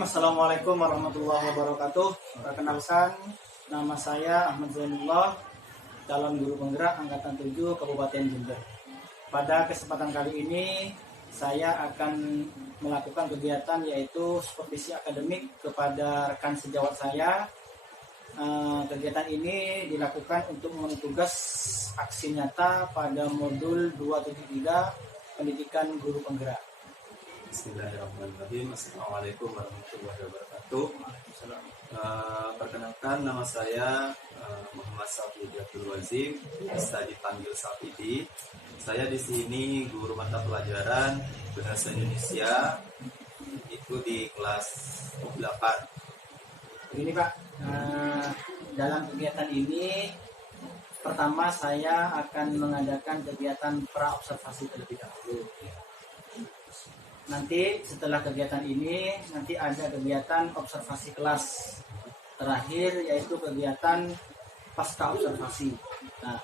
Bismillahirrahmanirrahim. Assalamualaikum warahmatullahi wabarakatuh. Perkenalkan, nama saya Ahmad Zainullah, calon guru penggerak angkatan 7 Kabupaten Jember. Pada kesempatan kali ini saya akan melakukan kegiatan yaitu supervisi akademik kepada rekan sejawat saya. Kegiatan ini dilakukan untuk memenuhi tugas aksi nyata pada modul 273 pendidikan guru penggerak. Bismillahirrahmanirrahim. Assalamualaikum warahmatullahi wabarakatuh. Perkenalkan, nama saya Muhammad Safidi Abdul Wazim, bisa dipanggil Safidi. Saya di sini guru mata pelajaran bahasa Indonesia itu di kelas 8. Ini Pak, dalam kegiatan ini pertama saya akan mengadakan kegiatan pra-observasi terlebih dahulu. Nanti setelah kegiatan ini nanti ada kegiatan observasi kelas terakhir yaitu kegiatan pasca observasi. Nah,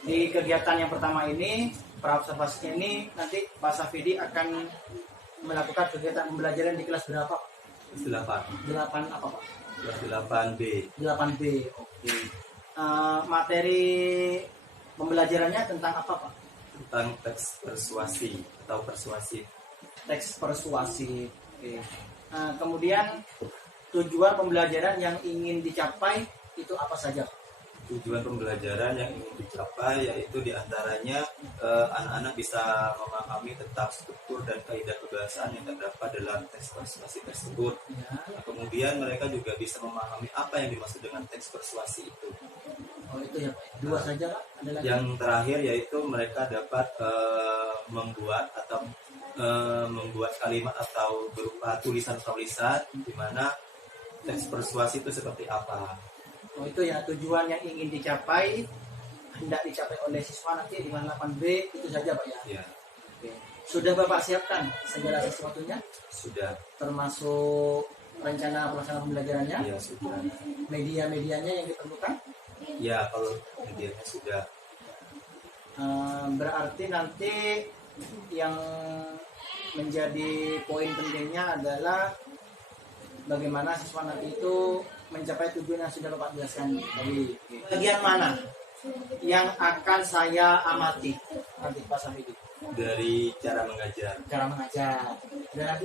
di kegiatan yang pertama ini pra-observasinya ini nanti Pak Safidi akan melakukan kegiatan pembelajaran di kelas berapa? Kelas 8. 8 apa Pak? Kelas 8B. 8B. Oke. Materi pembelajarannya tentang apa Pak? Tentang teks persuasi atau persuasif. Teks persuasi. Oke. Kemudian tujuan pembelajaran yang ingin dicapai itu apa saja? Tujuan pembelajaran yang ingin dicapai yaitu diantaranya anak-anak bisa memahami tentang struktur dan kaidah kebahasaan yang terdapat dalam teks persuasi tersebut. Ya. Kemudian mereka juga bisa memahami apa yang dimaksud dengan teks persuasi itu. Oh itu ya Pak. Dua saja Pak. Ada lagi? Yang terakhir yaitu mereka dapat membuat kalimat atau berupa tulisan-tulisan di mana teks persuasi itu seperti apa. Oh itu ya, tujuan yang ingin dicapai hendak dicapai oleh siswa nanti di 8B itu saja Pak ya. Ya, Oke. Sudah Bapak siapkan segala sesuatunya sudah. termasuk rencana pelaksanaan pembelajarannya, Ya, sudah. media-medianya yang diperlukan. Ya, kalau medianya sudah. Berarti nanti yang menjadi poin pentingnya adalah bagaimana siswa nanti itu mencapai tujuan yang sudah Bapak jelaskan tadi. Bagian mana yang akan saya amati nanti Pak Safidi? Dari cara mengajar. Cara mengajar. Sudah lagi?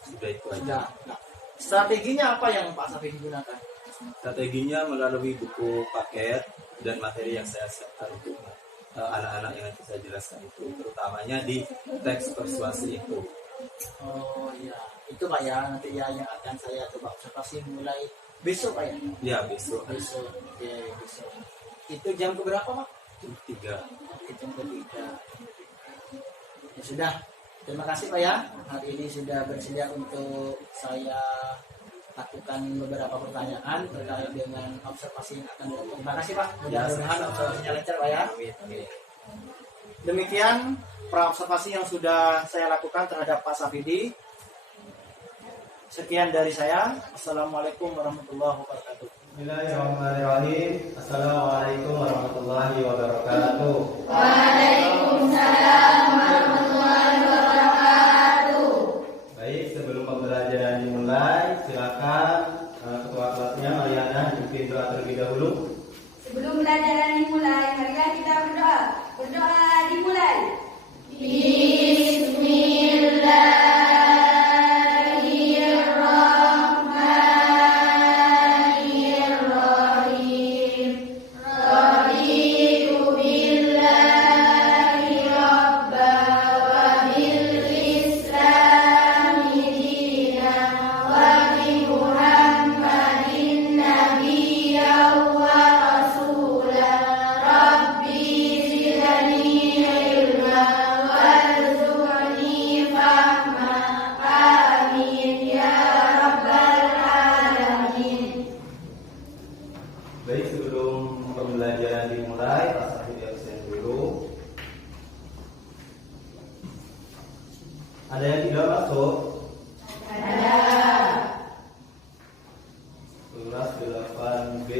Sudah itu aja. Sudah. Nah, strateginya apa yang Pak Safidi gunakan? Strateginya melalui buku paket dan materi yang saya siapkan untuk anak-anak yang nanti saya jelaskan itu, terutamanya di teks persuasi itu. Oh iya, itu Pak ya, nanti ya yang akan saya coba observasi mulai besok Pak ya? Ya, besok. Besok, oke besok. Itu jam keberapa Pak? 3. Jam ketiga. Ya sudah, terima kasih Pak ya. Hari ini sudah bersedia untuk saya lakukan beberapa pertanyaan terkait dengan observasi yang akan dilakukan. Terima kasih Pak. Mudah-mudahan observasinya lancar Pak ya. Demikian pra-observasi yang sudah saya lakukan terhadap Pak Safidi. Sekian dari saya. Assalamualaikum warahmatullahi wabarakatuh. Bismillahirrahmanirrahim. Assalamualaikum warahmatullahi wabarakatuh. Waalaikumsalam warahmatullahi wabarakatuh. Baik, sebelum pembelajaran dimulai, silakan ketua kelasnya Mariana mungkin doa terlebih dahulu. Sebelum pelajaran dimulai, marilah kita berdoa. Berdoa dimulai. Bismillahirrahmanirrahim. Raditu billahi rabba wa bil islami dina wa bi Muhammadin nabiyyan wa rasula. Rabbi zidni ilma warzuqni fahma. Amin ya rabbal alamin. Baik, sebelum pembelajaran dimulai, Pak Safidi absen dulu. Ada yang tidak masuk? Ada. Kelas 8B.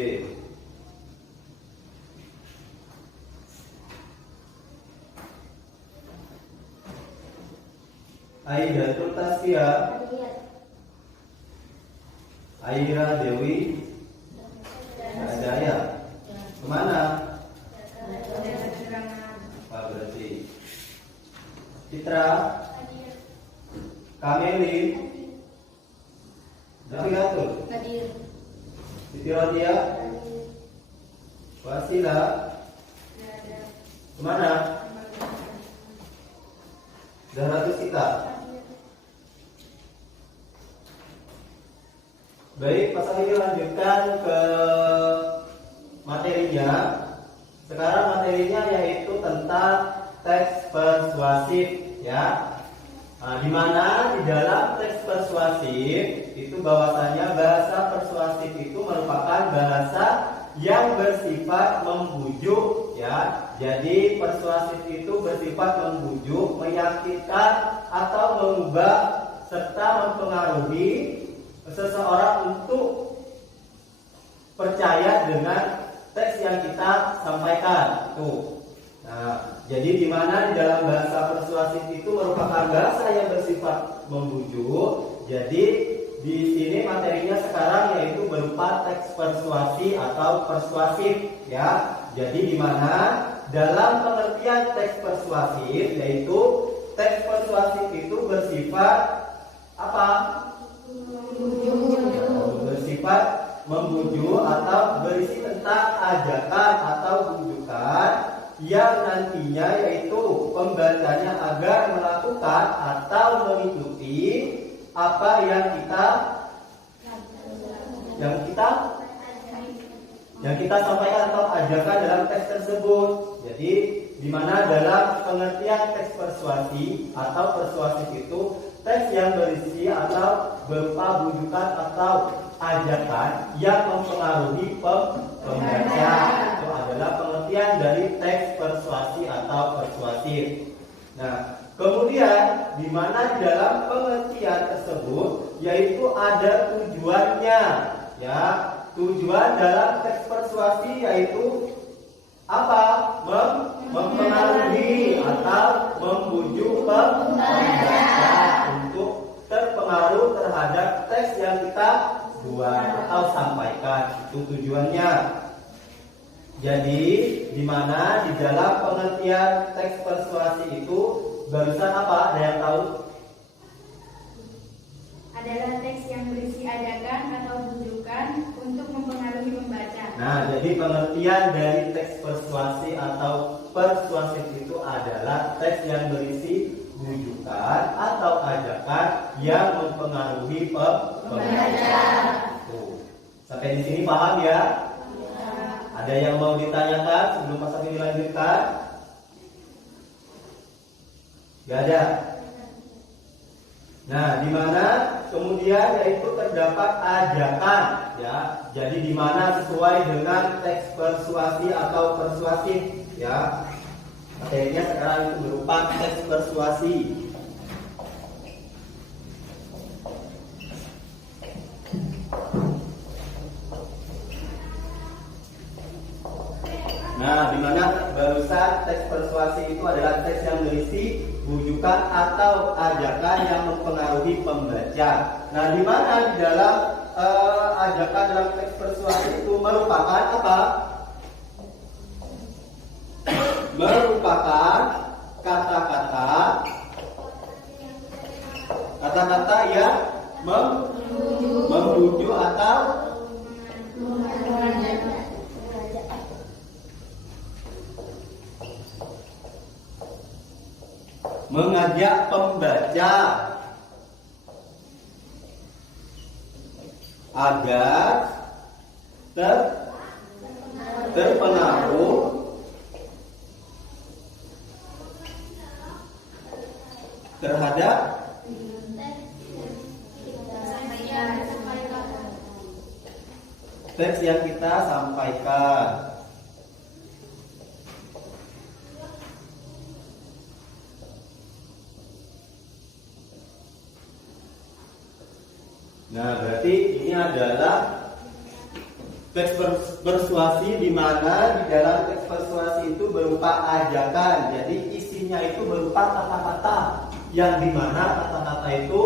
Aidatul Tasfiyah Aira Dewi Jaya. Kemana? Apa berarti? Citra Kameli Nafiatul Siti Rodia Wasila. Kemana? Zahratus kita. Baik, Pak Sahil lanjutkan ke materinya. Sekarang materinya yaitu tentang teks persuasif, ya. Nah, di mana di dalam teks persuasif itu bahwasanya bahasa persuasif itu merupakan bahasa yang bersifat membujuk, ya. Jadi persuasif itu bersifat membujuk, meyakinkan atau mengubah serta mempengaruhi seseorang untuk percaya dengan teks yang kita sampaikan itu. Nah, jadi di mana di dalam bahasa persuasif itu merupakan bahasa yang bersifat membujuk. Jadi di sini materinya sekarang yaitu berupa teks persuasi atau persuasif, ya. Jadi di mana dalam pengertian teks persuasif yaitu teks persuasif itu bersifat apa? Bersifat membujuk atau berisi tentang ajakan atau bujukan yang nantinya yaitu pembacanya agar melakukan atau mengikuti apa yang kita sampaikan atau ajakan dalam teks tersebut. Jadi di mana dalam pengertian teks persuasi atau persuasif itu teks yang berisi atau berupa bujukan atau ajakan yang mempengaruhi pembaca. Itu adalah pengertian dari teks persuasi atau persuasif. Nah, kemudian di mana di dalam pengertian tersebut yaitu ada tujuannya, ya. Tujuan dalam teks persuasi yaitu apa? Mempengaruhi atau membujuk pembaca untuk terpengaruh terhadap teks yang kita buat atau sampaikan. Itu tujuannya. Jadi di mana di dalam pengertian teks persuasi itu barusan apa? Ada yang tahu? Adalah teks yang berisi ajakan atau bujukan untuk mempengaruhi pembaca. Nah, jadi pengertian dari teks persuasi atau persuasif itu adalah teks yang berisi bujukan atau ajakan yang mempengaruhi pembaca. Tuh. Sampai di sini paham ya? Ada yang mau ditanyakan sebelum pasal ini dilanjutkan? Gak ada. Nah, di mana kemudian yaitu terdapat ajakan, ya. Jadi di mana sesuai dengan teks persuasi atau persuasif, ya. Materinya sekarang itu berupa teks persuasi. Nah, di mana barusan teks persuasi itu adalah teks yang berisi bujukan atau ajakan yang mempengaruhi pembaca. Nah, di mana di dalam ajakan dalam teks persuasi itu merupakan apa? Merupakan kata-kata yang membujuk atau mengajak pembaca agar terpengaruh terhadap teks yang kita sampaikan. Nah, berarti ini adalah teks persuasi di mana di dalam teks persuasi itu berupa ajakan. Jadi isinya itu berupa kata-kata yang di mana kata-kata itu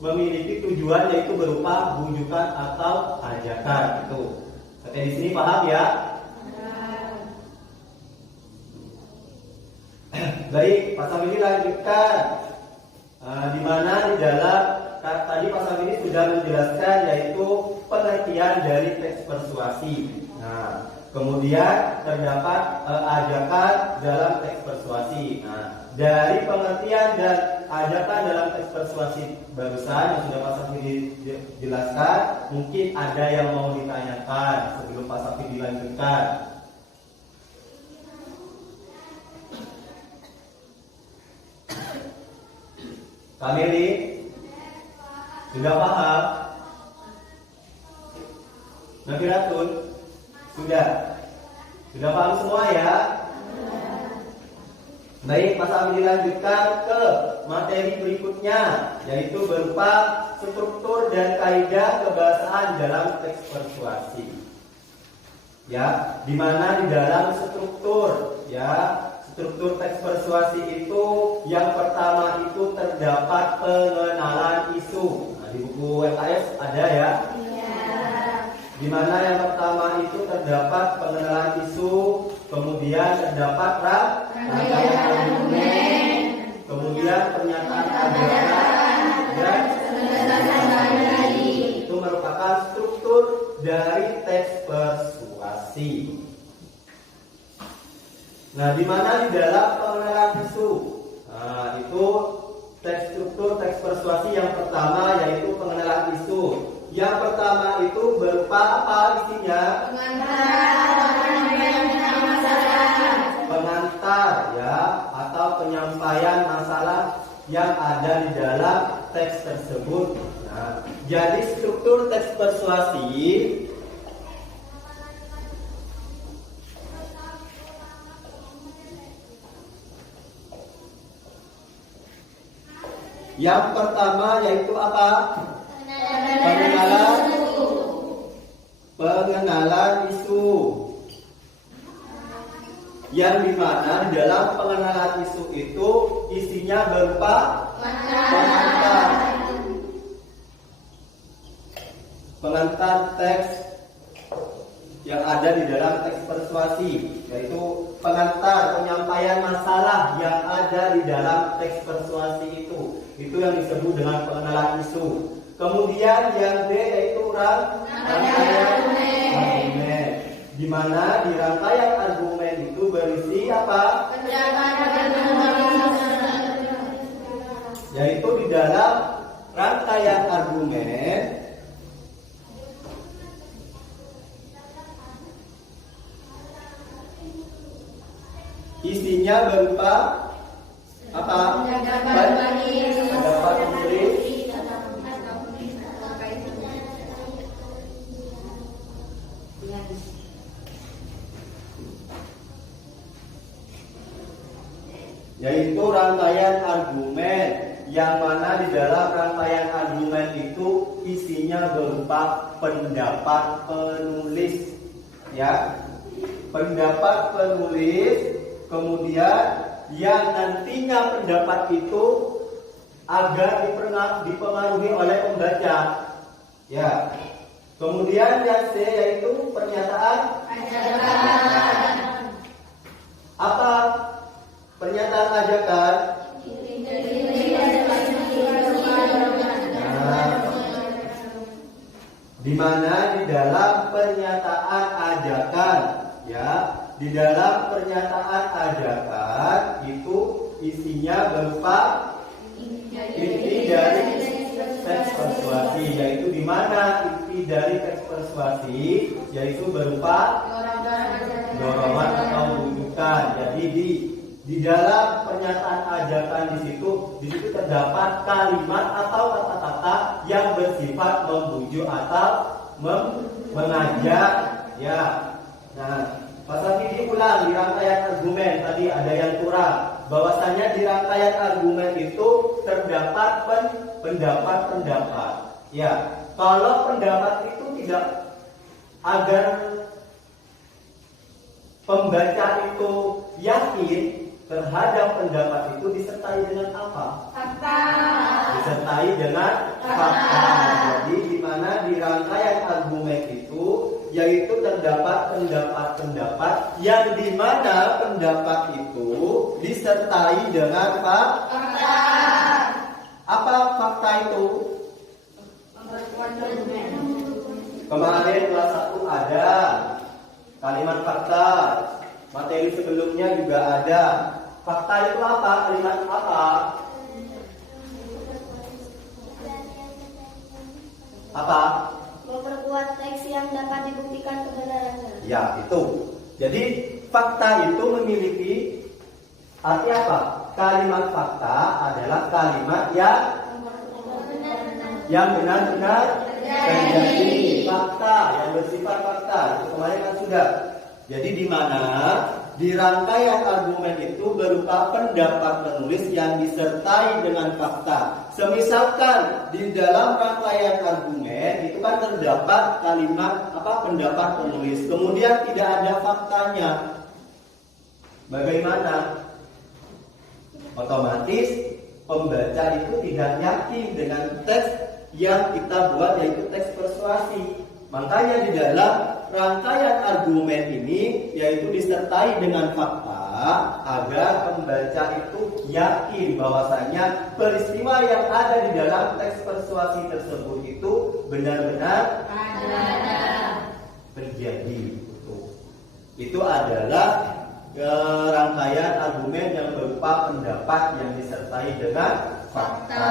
memiliki tujuan yaitu berupa bujukan atau ajakan itu. Sampai di sini paham ya? Baik, pasal ini lanjutkan. Di mana di dalam tadi pasal ini sudah menjelaskan yaitu pengertian dari teks persuasi. Nah, kemudian terdapat ajakan dalam teks persuasi. Nah, dari pengertian dan ajakan dalam teks persuasi barusan yang sudah pasal ini dijelaskan, mungkin ada yang mau ditanyakan sebelum pasal ini dilanjutkan. Kamili, sudah paham? Nafiratun, sudah paham semua ya? Baik, pasal ini dilanjutkan ke materi berikutnya, yaitu berupa struktur dan kaidah kebahasaan dalam teks persuasi. Ya, di mana di dalam struktur teks persuasi itu yang pertama itu terdapat pengenalan isu. Nah, di buku WKS ada ya. Di mana yang pertama itu terdapat pengenalan isu, kemudian terdapat rangkaian argumen, kemudian pernyataan ajakan dan itu merupakan struktur dari teks persuasi. Nah, di mana di dalam pengenalan isu, nah, itu struktur teks persuasi yang pertama yaitu pengenalan isu. Yang pertama itu berupa apa isinya? Pengantar ya, atau penyampaian masalah yang ada di dalam teks tersebut. Nah, jadi struktur teks persuasi yang pertama yaitu apa? Pengenalan isu. Yang dimana dalam pengenalan isu itu isinya berupa pengantar teks yang ada di dalam teks persuasi, yaitu pengantar penyampaian masalah yang ada di dalam teks persuasi itu yang disebut dengan pengenalan isu. Kemudian yang B yaitu rangkaian argumen, di mana di rangkaian argumen itu berisi apa? Yaitu di dalam rangkaian argumen isinya berupa apa? Pendapat penulis, yaitu rangkaian argumen, yang mana di dalam rangkaian argumen itu isinya berupa pendapat penulis, ya, pendapat penulis, kemudian yang nantinya pendapat itu agar dipengaruhi oleh pembaca, ya. Kemudian yang C yaitu pernyataan ajakan. Apa pernyataan ajakan? Nah, di mana di dalam pernyataan ajakan, ya, di dalam pernyataan ajakan itu isinya berupa inti dari teks persuasi, yaitu di mana inti dari teks persuasi yaitu berupa dorongan atau rujukan. Jadi di dalam pernyataan ajakan di situ terdapat kalimat atau kata-kata yang bersifat membujuk atau mengajak, ya. Nah, pasal ini ulang di rangkaian argumen tadi ada yang kurang, bahwasanya di rangkaian argumen itu terdapat pendapat-pendapat. Ya, kalau pendapat itu tidak, agar pembaca itu yakin terhadap pendapat itu disertai dengan apa? Fakta. Disertai dengan fakta. Jadi di mana di rangkaian argumen itu yaitu terdapat pendapat-pendapat yang di mana pendapat itu disertai dengan fakta. Apa fakta itu? Kemarin kelas 1 ada kalimat fakta. Materi sebelumnya juga ada. Fakta itu apa? Kalimat apa? Apa? Memperkuat teks yang dapat dibuktikan kebenarannya. Ya, itu. Jadi fakta itu memiliki arti apa? Kalimat fakta adalah kalimat yang benar-benar terjadi, fakta yang bersifat fakta. Itu kemarin kan sudah. Jadi di mana di rangkaian argumen itu berupa pendapat penulis yang disertai dengan fakta. Semisalkan di dalam rangkaian argumen itu kan terdapat kalimat pendapat penulis, kemudian tidak ada faktanya. Bagaimana? Otomatis pembaca itu tidak yakin dengan teks yang kita buat, yaitu teks persuasi. Makanya di dalam rangkaian argumen ini yaitu disertai dengan fakta agar pembaca itu yakin bahwasanya peristiwa yang ada di dalam teks persuasi tersebut itu benar-benar terjadi. Itu adalah rangkaian argumen yang berupa pendapat yang disertai dengan fakta.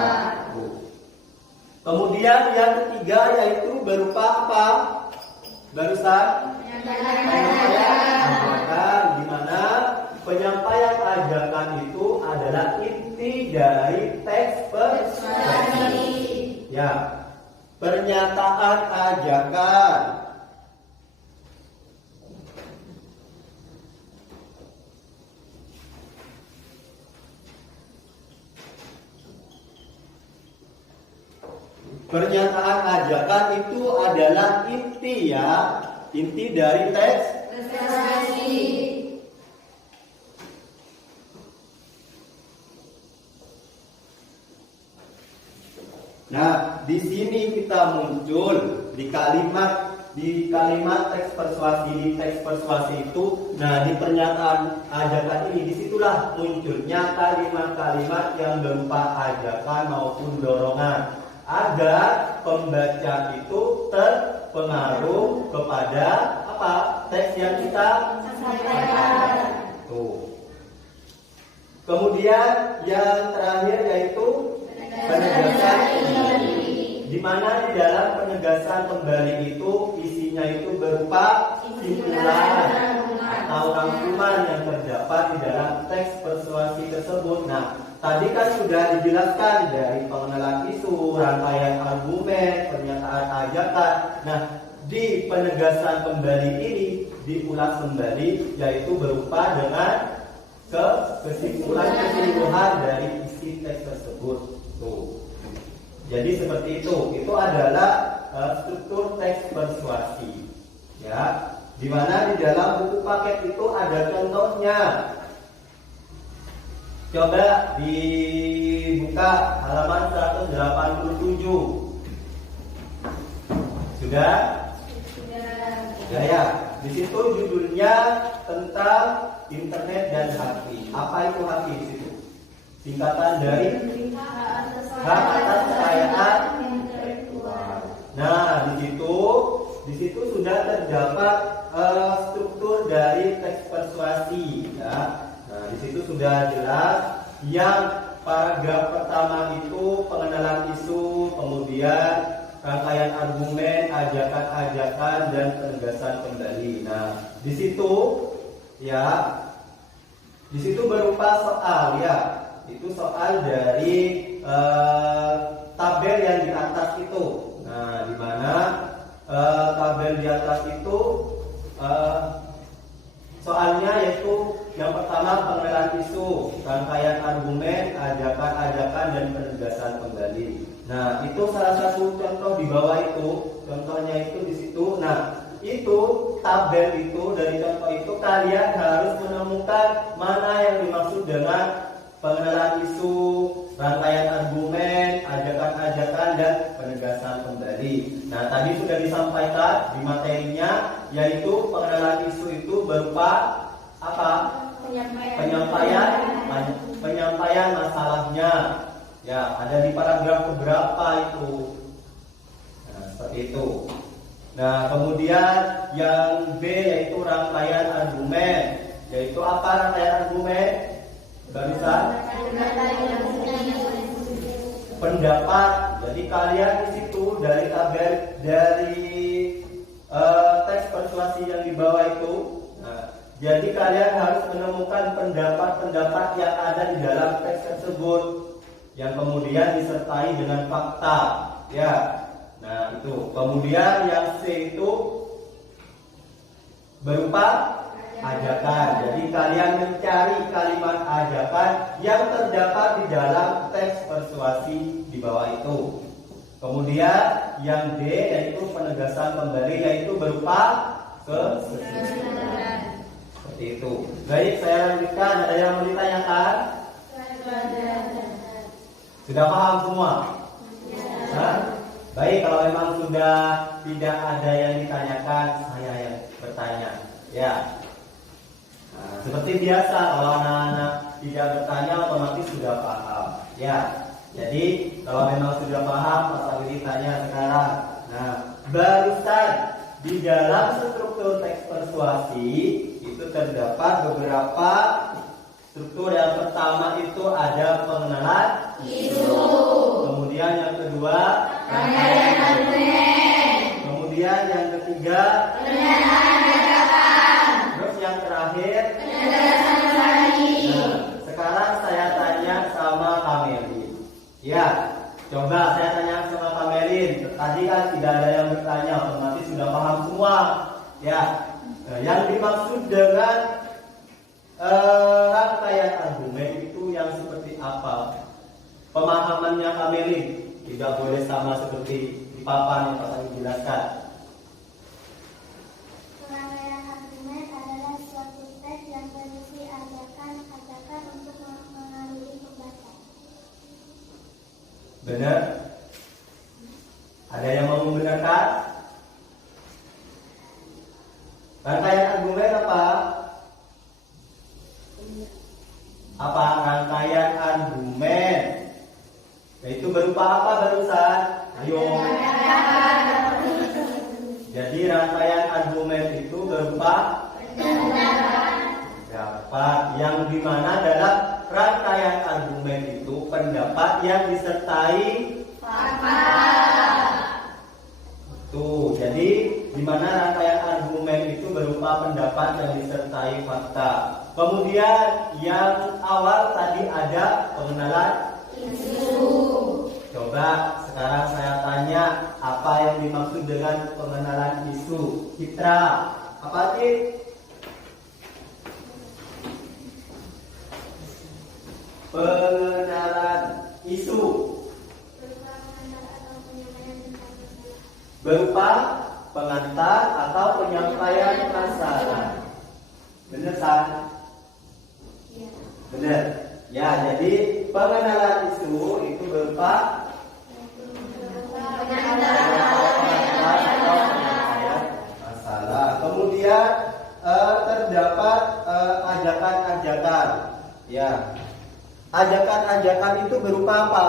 Kemudian yang ketiga yaitu berupa apa? Barusan penyampaian ajakan, di mana penyampaian ajakan itu adalah inti dari teks persuasi. Ya, pernyataan ajakan. Pernyataan ajakan itu adalah inti inti dari teks Persuasi. Nah, di sini kita muncul di kalimat teks persuasi, di teks persuasi itu. Nah, di pernyataan ajakan ini disitulah munculnya kalimat-kalimat yang berupa ajakan maupun dorongan agar pembaca itu terpengaruh kepada apa? Teks yang kita sampaikan. Tuh. Kemudian yang terakhir yaitu penegasan kembali. Di mana di dalam penegasan kembali itu isinya itu berupa simpulan atau rangkuman yang terdapat di dalam teks persuasi tersebut. Nah, tadi kan sudah dijelaskan dari pengenalan isu, rangkaian argumen, pernyataan ajakan. Nah, di penegasan kembali ini diulas kembali yaitu berupa dengan kesimpulan dari isi teks tersebut. Tuh. Jadi seperti itu. Itu adalah struktur teks persuasi. Ya, di mana di dalam buku paket itu ada contohnya. Coba dibuka halaman 187. Sudah? Sudah ya. Di situ judulnya tentang internet dan haki. Apa itu haki di situ? Singkatan dari hak atas kekayaan intelektual. Nah, di situ sudah terdapat struktur dari teks persuasi. Ya. Nah, di situ sudah jelas yang paragraf pertama itu pengenalan isu, kemudian rangkaian argumen, ajakan-ajakan dan penegasan kembali. Nah, di situ berupa soal ya. Itu soal dari tabel yang di atas itu. Nah, di mana tabel di atas itu soalnya yaitu yang pertama pengenalan isu, rangkaian argumen, ajakan-ajakan dan penegasan kembali. Nah, itu salah satu contoh di bawah itu. Contohnya itu di situ. Nah, itu tabel itu dari contoh itu kalian harus menemukan mana yang dimaksud dengan pengenalan isu, rangkaian argumen, ajakan-ajakan dan sampaikan di materinya, yaitu pengenalan isu itu berupa apa? Penyampaian masalahnya. Ya, ada di paragraf keberapa itu? Nah, seperti itu. Nah, kemudian yang B yaitu rangkaian argumen. Yaitu apa rangkaian argumen? Barusan pendapat. Jadi kalian di situ dari tabel teks persuasi yang di bawah itu. Nah, jadi kalian harus menemukan pendapat-pendapat yang ada di dalam teks tersebut yang kemudian disertai dengan fakta. Ya. Nah, itu. Kemudian yang C itu berupa ajakan. Jadi kalian mencari kalimat ajakan yang terdapat di dalam teks persuasi di bawah itu. Kemudian yang D yaitu penegasan kembali, yaitu berupa kesesuaian. Seperti itu. Baik, saya lanjutkan. Ada yang mau ditanyakan? Sudah paham semua? Hah? Baik, kalau memang sudah tidak ada yang ditanyakan, saya yang bertanya. Ya. Nah, seperti biasa, kalau anak-anak tidak bertanya otomatis sudah paham. Ya. Jadi kalau memang sudah paham, Pak Sawidi tanya sekarang. Nah, barusan di dalam struktur teks persuasi itu terdapat beberapa struktur. Yang pertama itu ada pengenalan isu. Kemudian yang kedua rangkaian argumen. Kemudian yang ketiga penyampaian ajakan. Terus yang terakhir penegasan kembali. Nah, sekarang saya tanya sama Kamelin. Ya, coba saya tanya sama Kamelin. Tadi kan tidak ada yang bertanya, otomatis sudah paham semua. Ya, nah, yang dimaksud dengan rangkaian argumen itu yang seperti apa? Pemahamannya Kamelin tidak boleh sama seperti di papan yang Pak Sani jelaskan. Rangkaian argumen adalah suatu teks yang berisi ajakan untuk mengaliri pembaca. Benar? Ada yang mau membenarkan? Rangkaian argumen apa? Apa rangkaian argumen? Yaitu berupa apa barusan? Ayo. Jadi rangkaian argumen itu berupa pendapat, yang dimana dalam rangkaian argumen itu pendapat yang disertai fakta. Tuh, jadi dimana rangkaian argumen itu berupa pendapat yang disertai fakta. Kemudian yang awal tadi ada pengenalan isu. Coba sekarang saya tanya, apa yang dimaksud dengan pengenalan isu? Citra, apa sih? Pengenalan isu berupa pengantar atau penyampaian masalah. Benar kan? Benar. Ya, jadi pengenalan isu itu berupa masalah. Kemudian terdapat ajakan-ajakan. Ya, ajakan-ajakan itu berupa apa?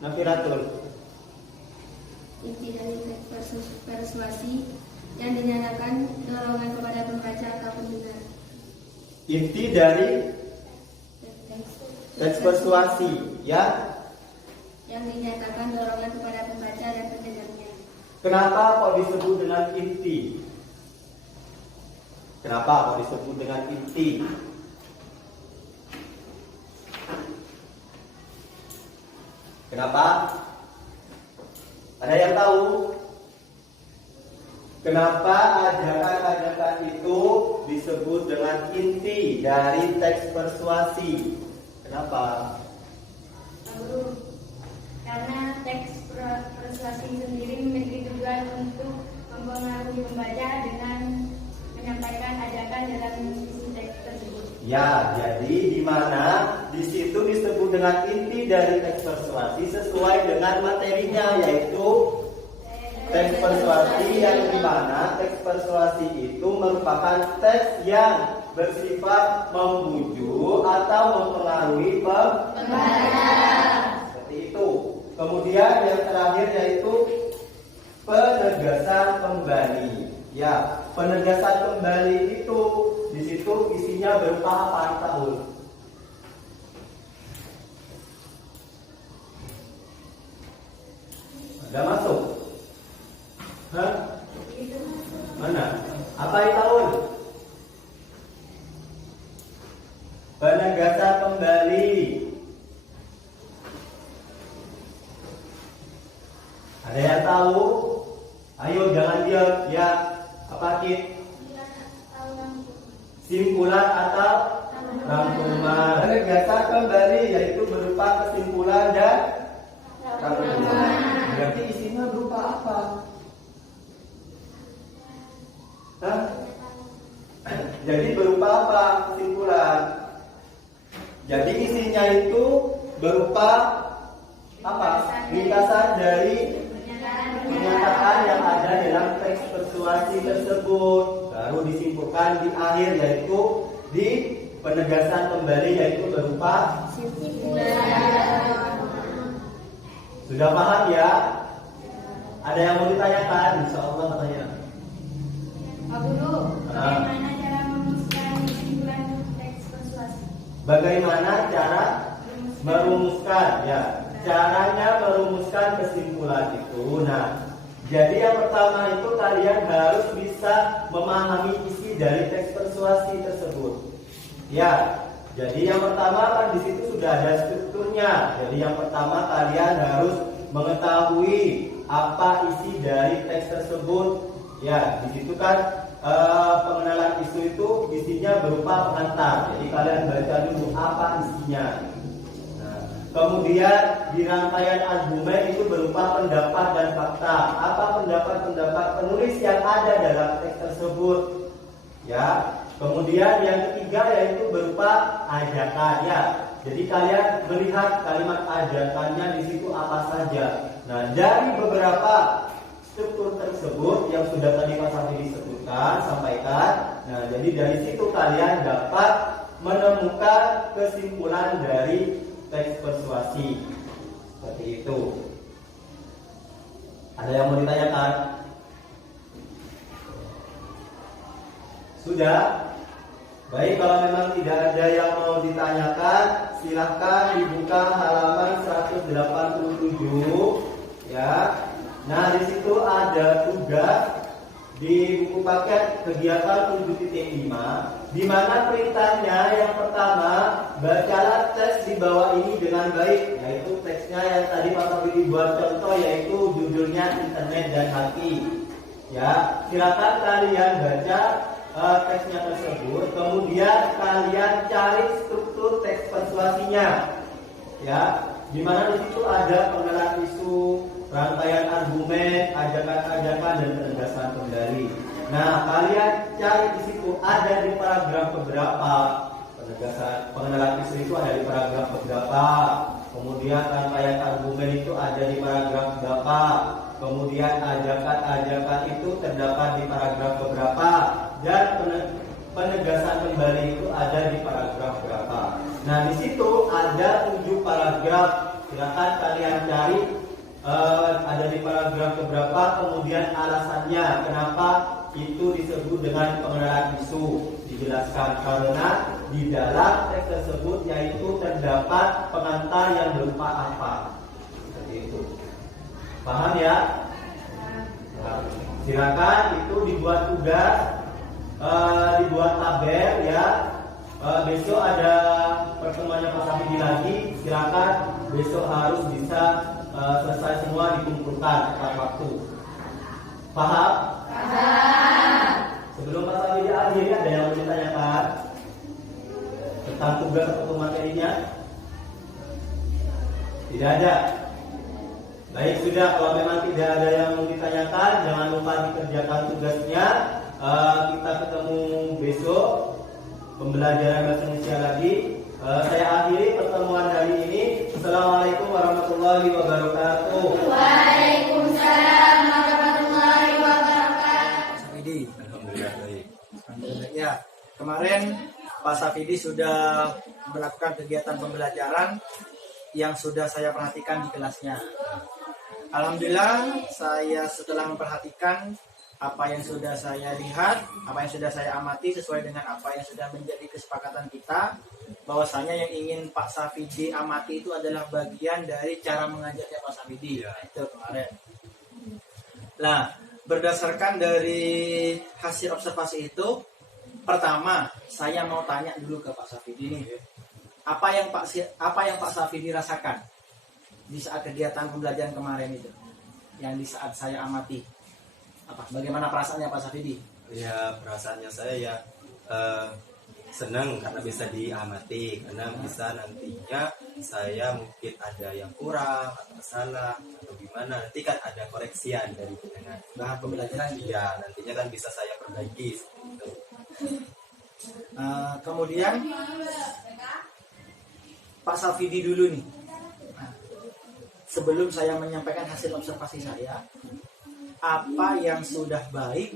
Nafiratul. Inti dari teks persuasi yang dinyatakan dorongan kepada pembaca atau pendengar. Inti dari teks persuasi, ya, yang dinyatakan dorongan kepada pembaca dan pendengarnya. Kenapa kok disebut dengan inti? Kenapa kok disebut dengan inti? Kenapa? Ada yang tahu? Kenapa ajakan-ajakan itu disebut dengan inti dari teks persuasi? Kenapa? Karena teks persuasi sendiri memiliki tujuan untuk mempengaruhi pembaca dengan menyampaikan ajakan dalam isi teks tersebut. Ya, jadi di mana di situ disebut dengan inti dari teks persuasi sesuai dengan materinya, yaitu Teks persuasi yang dimana teks persuasi itu merupakan teks yang bersifat membujuk atau mempengaruhi pembaca. Seperti itu. Kemudian yang terakhir yaitu penegasan kembali. Ya, penegasan kembali itu di situ isinya berupa apa tahun? Ada masuk? Hah? Mana? Apa itu tahun? Penegasan kembali. Ada yang tahu? Ayo jangan diam. Ya, apa Kit? Simpulan atau rangkuman. Penegasan kembali yaitu berupa kesimpulan dan rangkuman. Berarti isinya berupa apa? Hah? Jadi berupa apa kesimpulan? Jadi isinya itu berupa apa? Ringkasan dari pernyataan yang ada dalam teks persuasi tersebut. Baru disimpulkan di akhir yaitu di penegasan kembali yaitu berupa sudah paham ya? Ada yang mau ditanyakan? Insya Allah katanya. Pak Guru, bagaimana cara merumuskan kesimpulan teks persuasi? Bagaimana cara merumuskan? Ya, caranya merumuskan kesimpulan itu. Nah, jadi yang pertama itu kalian harus bisa memahami isi dari teks persuasi tersebut. Ya, jadi yang pertama kan di situ sudah ada strukturnya. Jadi yang pertama kalian harus mengetahui apa isi dari teks tersebut. Ya, di situ kan pengenalan isu itu isinya berupa pengantar. Jadi kalian baca dulu apa isinya. Nah, kemudian di rangkaian argumen itu berupa pendapat dan fakta. Apa pendapat-pendapat penulis yang ada dalam teks tersebut? Ya. Kemudian yang ketiga yaitu berupa ajakan ya. Jadi kalian melihat kalimat ajakannya di situ apa saja. Nah, dari beberapa struktur tersebut yang sudah tadi Mas Hafiz disebutkan, sampaikan. Nah, jadi dari situ kalian dapat menemukan kesimpulan dari teks persuasi. Seperti itu. Ada yang mau ditanyakan? Sudah? Baik, kalau memang tidak ada yang mau ditanyakan, silahkan dibuka halaman 187 ya. Nah, di situ ada tugas di buku paket kegiatan 7.5 di mana perintahnya yang pertama, bacalah teks di bawah ini dengan baik, yaitu teksnya yang tadi Pak Fabi dibuat contoh yaitu judulnya internet dan hati. Ya, silakan kalian baca teksnya tersebut, kemudian kalian cari struktur teks persuasinya, ya, di mana di situ ada pengenalan isu, rangkaian argumen, ajakan-ajakan dan penegasan kembali. Nah, kalian cari di situ ada di paragraf keberapa pengenalan isu itu ada di paragraf keberapa, kemudian rangkaian argumen itu ada di paragraf berapa, kemudian ajakan-ajakan itu terdapat di paragraf keberapa, dan penegasan kembali itu ada di paragraf berapa. Nah, di situ ada 7 paragraf. Silakan kalian cari ada di paragraf keberapa, kemudian alasannya kenapa itu disebut dengan pengenalan isu. Dijelaskan karena di dalam teks tersebut yaitu terdapat pengantar yang berupa apa. Seperti itu. Paham ya? Nah, silakan itu dibuat tugas. Dibuat tabel ya. Besok ada pertemuannya Pak Safidi lagi. Silakan besok harus bisa selesai semua dikumpulkan tepat waktu. Paham? Paham. Sebelum Pak Safidi akhiri ada yang mau ditanyakan tentang tugas atau materinya? Tidak ada. Baik, sudah. Kalau memang tidak ada yang mau ditanyakan, jangan lupa dikerjakan tugasnya. Kita ketemu besok pembelajaran bahasa Indonesia lagi. Saya akhiri pertemuan hari ini. Assalamualaikum warahmatullahi wabarakatuh. Waalaikumsalam warahmatullahi wabarakatuh. kemarin Pak Safidi sudah melakukan kegiatan pembelajaran yang sudah saya perhatikan di kelasnya. Alhamdulillah, saya setelah memperhatikan apa yang sudah saya lihat, apa yang sudah saya amati sesuai dengan apa yang sudah menjadi kesepakatan kita, bahwasanya yang ingin Pak Safidi amati itu adalah bagian dari cara mengajarnya Pak Safidi. Nah, itu kemarin. Nah, berdasarkan dari hasil observasi itu, pertama saya mau tanya dulu ke Pak Safidi nih, apa yang Pak Safidi rasakan di saat kegiatan pembelajaran kemarin itu, yang di saat saya amati, bagaimana perasaannya Pak Safidi? Ya, perasaannya saya ya senang karena bisa diamati, karena bisa nantinya saya mungkin ada yang kurang atau salah atau gimana, nanti kan ada koreksian dari pendengar Bahan pembelajaran. ya, nantinya kan bisa saya perbaiki gitu. Kemudian Pak Safidi dulu nih. Nah, sebelum saya menyampaikan hasil observasi saya, apa yang sudah baik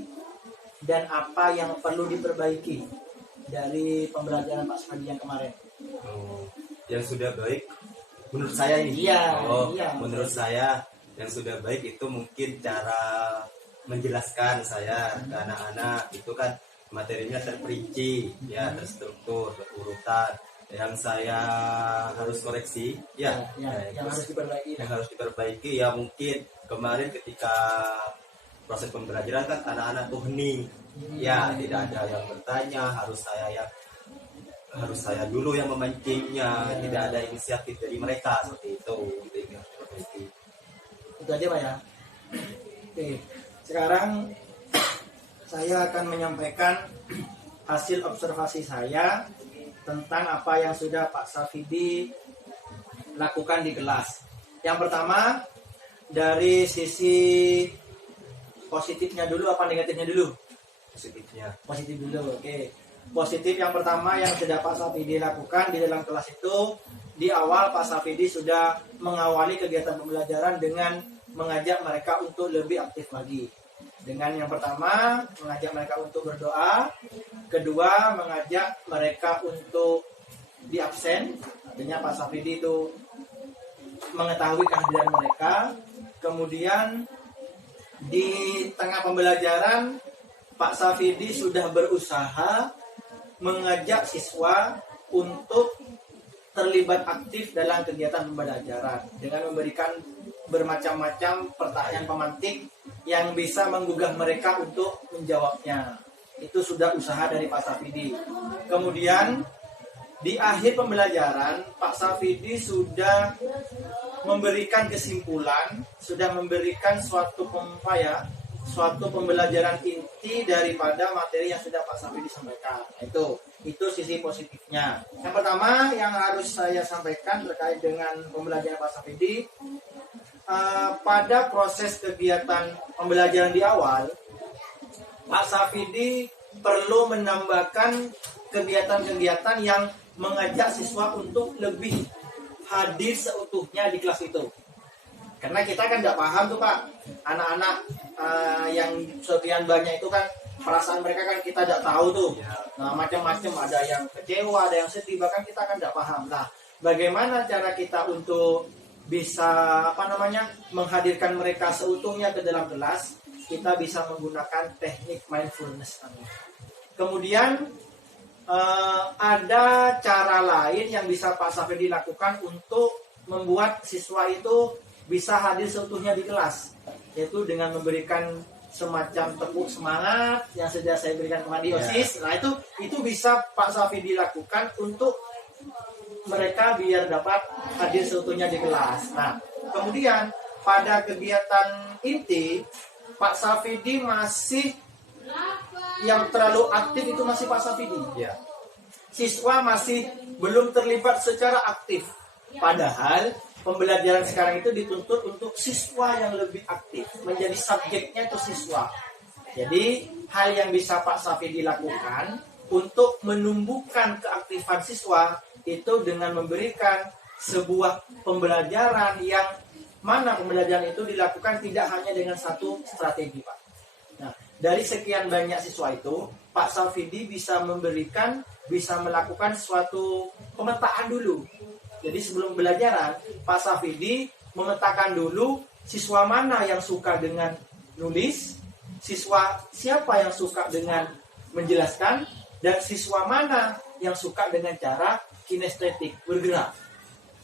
dan apa yang perlu diperbaiki dari pembelajaran Pak Safidi yang kemarin? Yang sudah baik menurut saya ini. Iya. Menurut saya yang sudah baik itu mungkin cara menjelaskan saya ke anak-anak itu kan materinya terperinci, ya, terstruktur, berurutan. Yang saya harus koreksi, yang harus diperbaiki ya mungkin kemarin ketika proses pembelajaran kan anak-anak tuh hening, ya tidak ada yang bertanya, harus saya dulu yang memancingnya, tidak ada inisiatif dari mereka seperti itu. Itu aja Pak ya. Oke, sekarang saya akan menyampaikan hasil observasi saya tentang apa yang sudah Pak Safidi lakukan di kelas. Yang pertama, dari sisi positifnya dulu apa negatifnya dulu? Positif dulu, oke. Positif yang pertama yang sudah Pak Safidi lakukan di dalam kelas itu, di awal Pak Safidi sudah mengawali kegiatan pembelajaran dengan mengajak mereka untuk lebih aktif lagi. Dengan yang pertama, mengajak mereka untuk berdoa. Kedua, mengajak mereka untuk di absen. Artinya Pak Safidi itu mengetahui kehadiran mereka. Kemudian di tengah pembelajaran, Pak Safidi sudah berusaha mengajak siswa untuk terlibat aktif dalam kegiatan pembelajaran dengan memberikan bermacam-macam pertanyaan pemantik yang bisa menggugah mereka untuk menjawabnya. Itu sudah usaha dari Pak Safidi. Kemudian di akhir pembelajaran, Pak Safidi sudah memberikan kesimpulan, sudah memberikan suatu pembelajaran inti daripada materi yang sudah Pak Safidi sampaikan. Itu sisi positifnya. Yang pertama yang harus saya sampaikan terkait dengan pembelajaran Pak Safidi, pada proses kegiatan pembelajaran di awal, Pak Safidi perlu menambahkan kegiatan-kegiatan yang mengajak siswa untuk lebih hadir seutuhnya di kelas itu. Karena kita kan nggak paham tuh Pak, anak-anak yang sekian banyak itu kan perasaan mereka kan kita nggak tahu tuh. Nah, macam-macam, ada yang kecewa, ada yang sedih, bahkan kita kan nggak paham. Nah, bagaimana cara kita untuk bisa menghadirkan mereka seutuhnya ke dalam kelas? Kita bisa menggunakan teknik mindfulness. Kemudian ada cara lain yang bisa Pak Safidi lakukan untuk membuat siswa itu bisa hadir seutuhnya di kelas, yaitu dengan memberikan semacam tepuk semangat yang sudah saya berikan kemarin di OSIS. Nah, itu bisa Pak Safidi lakukan untuk mereka biar dapat hadir seutuhnya di kelas. Nah, kemudian pada kegiatan inti, Pak Safidi masih yang terlalu aktif itu masih Pak Safidi. Siswa masih belum terlibat secara aktif. Padahal pembelajaran sekarang itu dituntut untuk siswa yang lebih aktif. Menjadi subjeknya itu siswa. Jadi hal yang bisa Pak Safidi lakukan untuk menumbuhkan keaktifan siswa itu dengan memberikan sebuah pembelajaran yang mana pembelajaran itu dilakukan tidak hanya dengan satu strategi Pak. Nah, dari sekian banyak siswa itu, Pak Pak Safidi bisa melakukan suatu pemetaan dulu. Jadi sebelum belajaran, Pak Safidi memetakan dulu siswa mana yang suka dengan nulis, siswa siapa yang suka dengan menjelaskan, dan siswa mana yang suka dengan cara kinestetik, bergerak.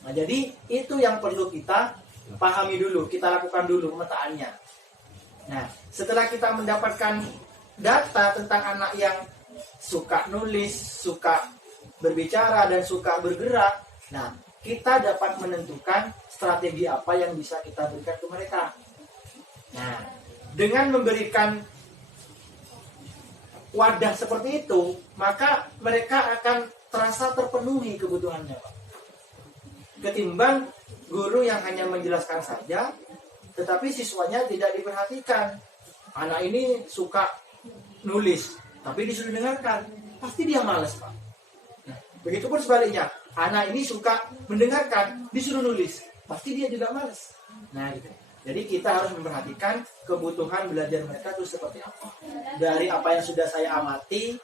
Nah, jadi itu yang perlu kita pahami dulu, kita lakukan dulu pemetaannya. Nah, setelah kita mendapatkan data tentang anak yang suka nulis, suka berbicara, dan suka bergerak, nah, kita dapat menentukan strategi apa yang bisa kita berikan ke mereka. Nah, dengan memberikan wadah seperti itu, maka mereka akan terasa terpenuhi kebutuhannya, Pak. Ketimbang guru yang hanya menjelaskan saja, tetapi siswanya tidak diperhatikan. Anak ini suka nulis, tapi disuruh dengarkan, pasti dia malas, Pak. Nah, begitupun sebaliknya, anak ini suka mendengarkan, disuruh nulis, pasti dia juga malas. Nah, gitu. Jadi kita harus memperhatikan kebutuhan belajar mereka itu seperti apa. Dari apa yang sudah saya amati,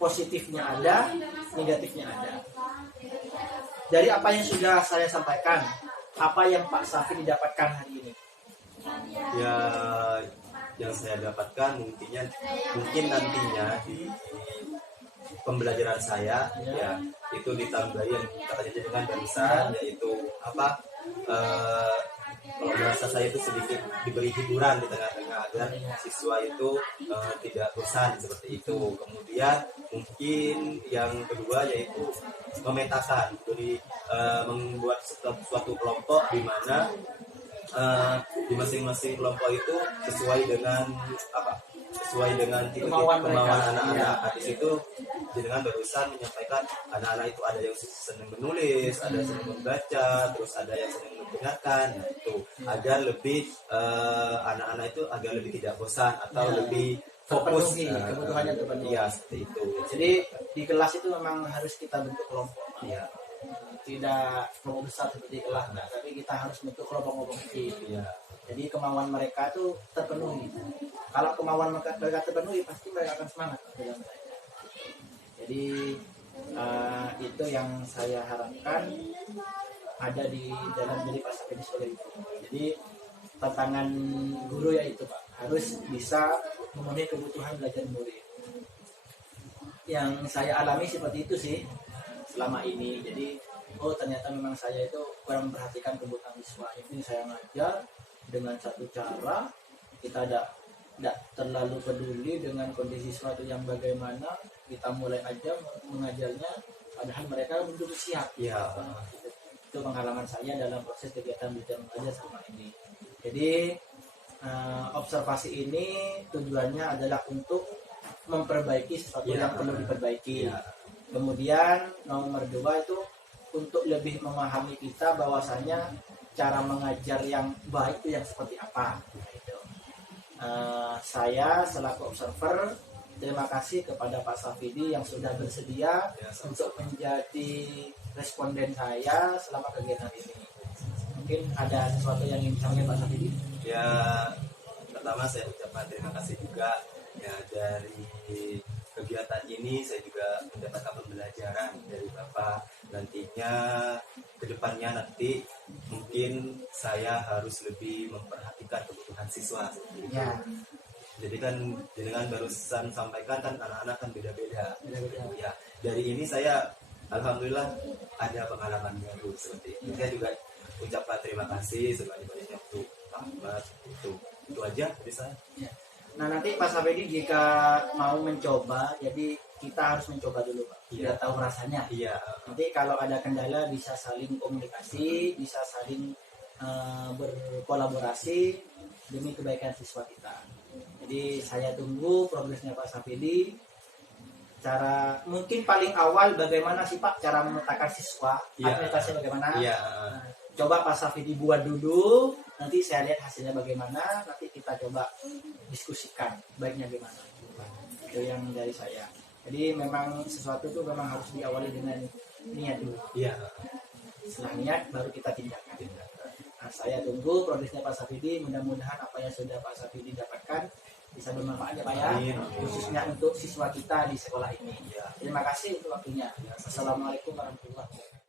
positifnya ada, negatifnya ada. Dari apa yang sudah saya sampaikan, apa yang Pak Safi didapatkan hari ini? Ya, yang saya dapatkan mungkin nantinya di pembelajaran saya ya itu ditambahi yang katanya dengan barusan, yaitu apa, kalau merasa saya itu sedikit diberi hiburan di tengah-tengah agar siswa itu tidak bosan seperti itu. Kemudian mungkin yang kedua yaitu memetakan, jadi membuat suatu kelompok di mana di masing-masing kelompok itu sesuai dengan Kemauan anak-anak. Di situ dengan barusan menyampaikan anak-anak itu ada yang senang menulis, ada yang senang membaca, terus ada yang senang mendengarkan. Nah, itu agar lebih anak-anak itu agar lebih tidak bosan atau lebih fokus kebutuhannya terpenuhi. Ya, seperti itu. Jadi di kelas itu memang harus kita bentuk kelompok. Ya. Tidak kelompok besar seperti kelas, tapi kita harus bentuk kelompok-kelompok kecil. Ya. Jadi kemauan mereka itu terpenuhi. Kalau kemauan mereka terpenuhi, pasti mereka akan semangat dalam belajar. Jadi itu yang saya harapkan ada di dalam diri Pak Safidi sebagai guru. Jadi tantangan guru yaitu Pak harus bisa memenuhi kebutuhan belajar murid. Yang saya alami seperti itu sih selama ini. Jadi ternyata memang saya itu kurang memperhatikan kebutuhan siswa. Ini saya ngajar dengan satu cara, kita tidak terlalu peduli dengan kondisi siswa itu yang bagaimana, kita mulai aja mengajarnya padahal mereka belum siap. Ya. Itu pengalaman saya dalam proses kegiatan belajar mengajar selama ini. Jadi observasi ini tujuannya adalah untuk memperbaiki sesuatu yang perlu diperbaiki. Ya. Kemudian nomor 2 itu untuk lebih memahami kita bahwasanya cara mengajar yang baik itu yang seperti apa. Gitu. Saya selaku observer terima kasih kepada Pak Safidi yang sudah bersedia untuk menjadi responden saya selama kegiatan ini. Mungkin ada sesuatu yang ingin disampaikan Pak Safidi? Ya, pertama saya ucapkan terima kasih juga ya dari kegiatan ini. Saya juga mendapatkan pembelajaran dari Bapak. Nantinya kedepannya nanti mungkin saya harus lebih memperhatikan kebutuhan siswa. Ya. Jadi kan dengan barusan sampaikan kan anak-anak kan beda-beda. Ya, dari ini saya alhamdulillah ada pengalaman baru seperti itu. Saya juga ucapkan terima kasih sebanyak-banyaknya untuk Pak Ahmad. Itu aja dari saya. Ya. Nah nanti Pak Safidi jika mau mencoba, jadi kita harus mencoba dulu Pak, biar tahu rasanya. Iya. Nanti kalau ada kendala bisa saling komunikasi, bisa saling berkolaborasi demi kebaikan siswa kita. Jadi saya tunggu progresnya Pak Safidi. Cara mungkin paling awal bagaimana sih Pak cara memetakan siswa, administrasinya bagaimana? Iya. Coba Pak Safidi buat dulu, nanti saya lihat hasilnya bagaimana, nanti kita coba diskusikan baiknya gimana. Itu yang dari saya. Jadi memang sesuatu itu memang harus diawali dengan niat dulu. Iya. Setelah niat baru kita tindakan. Nah, saya tunggu progresnya Pak Safidi. Mudah-mudahan apa yang sudah Pak Safidi dapatkan bisa bermanfaat ya Pak ya, Amin. khususnya untuk siswa kita di sekolah ini. Ya. Terima kasih untuk waktunya. Assalamualaikum warahmatullahi wabarakatuh.